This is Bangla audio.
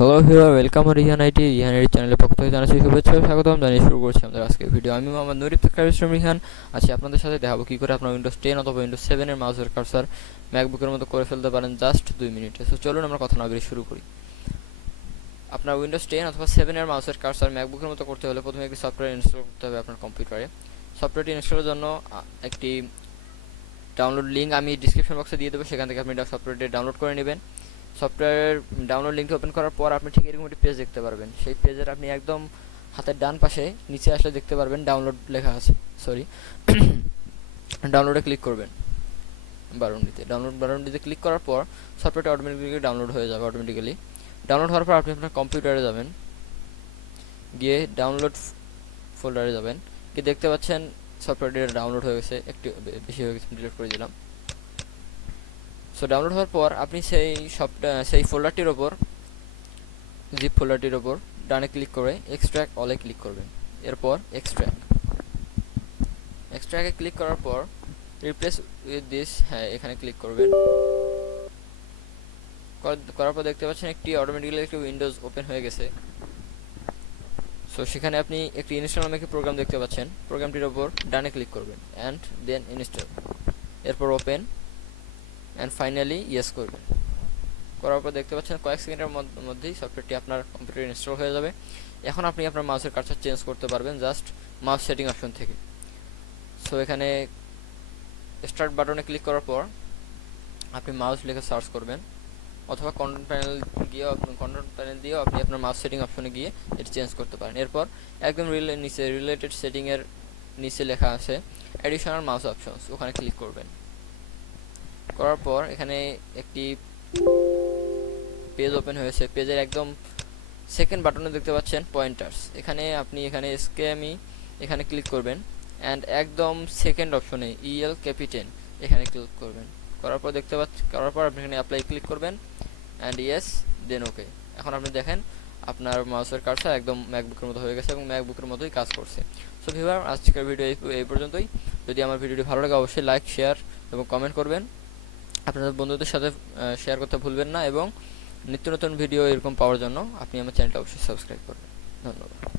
Hello viewer, welcome Rihan IT চ্যানেলের পক্ষ থেকে জানাচ্ছি শুভেচ্ছা ও স্বাগতম জানিয়ে শুরু করছি আমাদের আজকের ভিডিও। আমি মোহাম্মদ নুরিফ রিহান আছি আপনাদের সাথে। দেখাবো কী করে আপনার উইন্ডোজ 10 অথবা উইন্ডোজ 7 এর মাউসের কার্সার ম্যাকবুকের মতো করে ফেলতে পারেন জাস্ট 2 মিনিটে। সো চলুন আমরা কথা না বেরিয়ে শুরু করি। আপনার উইন্ডোজ 10 অথবা 7 এর মাউসের কার্সার ম্যাকবুকের মতো করতে হলে প্রথমে একটি সফটওয়্যার ইনস্টল করতে হবে আপনার কম্পিউটারে। সফটওয়্যারটি ইনস্টলের জন্য একটি ডাউনলোড লিঙ্ক আমি ডিসক্রিপশন বক্সে দিয়ে দেবো, সেখান থেকে আপনি সফটওয়্যারটি ডাউনলোড করে নেবেন। সফটওয়্যারের ডাউনলোড লিঙ্কটি ওপেন করার পর আপনি ঠিক এরকম একটি পেজ দেখতে পারবেন। সেই পেজের আপনি একদম হাতের ডান পাশে নিচে আসলে দেখতে পারবেন ডাউনলোড লেখা আছে, ডাউনলোডে ক্লিক করবেন। বাটনটিতে ক্লিক করার পর সফটওয়্যারটা অটোমেটিক্যালি ডাউনলোড হয়ে যাবে। ডাউনলোড হওয়ার পর আপনি আপনার কম্পিউটারে যাবেন, গিয়ে ডাউনলোড ফোল্ডারে যাবেন, কি দেখতে পাচ্ছেন সফটওয়্যারটি ডাউনলোড হয়ে গেছে, একটু বেশি হয়ে গেছে, ডিলিট করে দিলাম। সো ডাউনলোড হওয়ার পর আপনি সেই ফোল্ডারটির ওপর, জিপ ফোল্ডারটির ওপর ডানে ক্লিক করে এক্সট্র্যাক্ট অলে ক্লিক করবেন। এরপর এক্সট্র্যাক্টে ক্লিক করার পর রিপ্লেস উইথ দিস, এখানে ক্লিক করবেন। করার পর দেখতে পাচ্ছেন অটোমেটিক্যালি একটি উইন্ডোজ ওপেন হয়ে গেছে। সো সেখানে আপনি একটি ইনস্টল নামে একটি প্রোগ্রাম দেখতে পাচ্ছেন। প্রোগ্রামটির ওপর ডানে ক্লিক করবেন অ্যান্ড দেন ইনস্টল, এরপর ওপেন অ্যান্ড ফাইনালি ইয়েস করবেন। করার পর দেখতে পাচ্ছেন কয়েক সেকেন্ডের মধ্যেই সফটওয়্যারটি আপনার কম্পিউটারে ইনস্টল হয়ে যাবে। এখন আপনি আপনার মাউসের কার্সার চেঞ্জ করতে পারবেন জাস্ট মাউস সেটিং অপশন থেকে। সো এখানে স্টার্ট বাটনে ক্লিক করার পর আপনি মাউস লিখে সার্চ করবেন, অথবা কন্ট্রোল প্যানেল দিয়েও আপনি আপনার মাউস সেটিং অপশনে গিয়ে এটি চেঞ্জ করতে পারেন। এরপর একদম নিচে রিলেটেড সেটিংয়ের নিচে লেখা আছে অ্যাডিশনাল মাউস অপশনস, ওখানে ক্লিক করবেন। করার পর এখানে একটি পেজ ওপেন হয়েছে। পেজের একদম সেকেন্ড বাটনে দেখতে পাচ্ছেন পয়েন্টার্স, এখানে এখানে ক্লিক করবেন অ্যান্ড একদম সেকেন্ড অপশনে ইএল ক্যাপিটেন এখানে ক্লিক করবেন। করার পর আপনি এখানে অ্যাপ্লাই ক্লিক করবেন অ্যান্ড ইয়েস দেন ওকে। এখন আপনি দেখেন আপনার মাউসের কার্সার একদম ম্যাকবুকের মতো হয়ে গেছে এবং ম্যাকবুকের মতোই কাজ করছে। সো ভিউয়ার, আজকের ভিডিও এই পর্যন্তই। যদি আমার ভিডিওটি ভালো লাগে অবশ্যই লাইক, শেয়ার এবং কমেন্ট করবেন। আপনাদের বন্ধুদের সাথে শেয়ার করতে ভুলবেন না এবং নিত্য নতুন ভিডিও এরকম পাওয়ার জন্য আপনি আমার চ্যানেলটা অবশ্যই সাবস্ক্রাইব করবেন। ধন্যবাদ।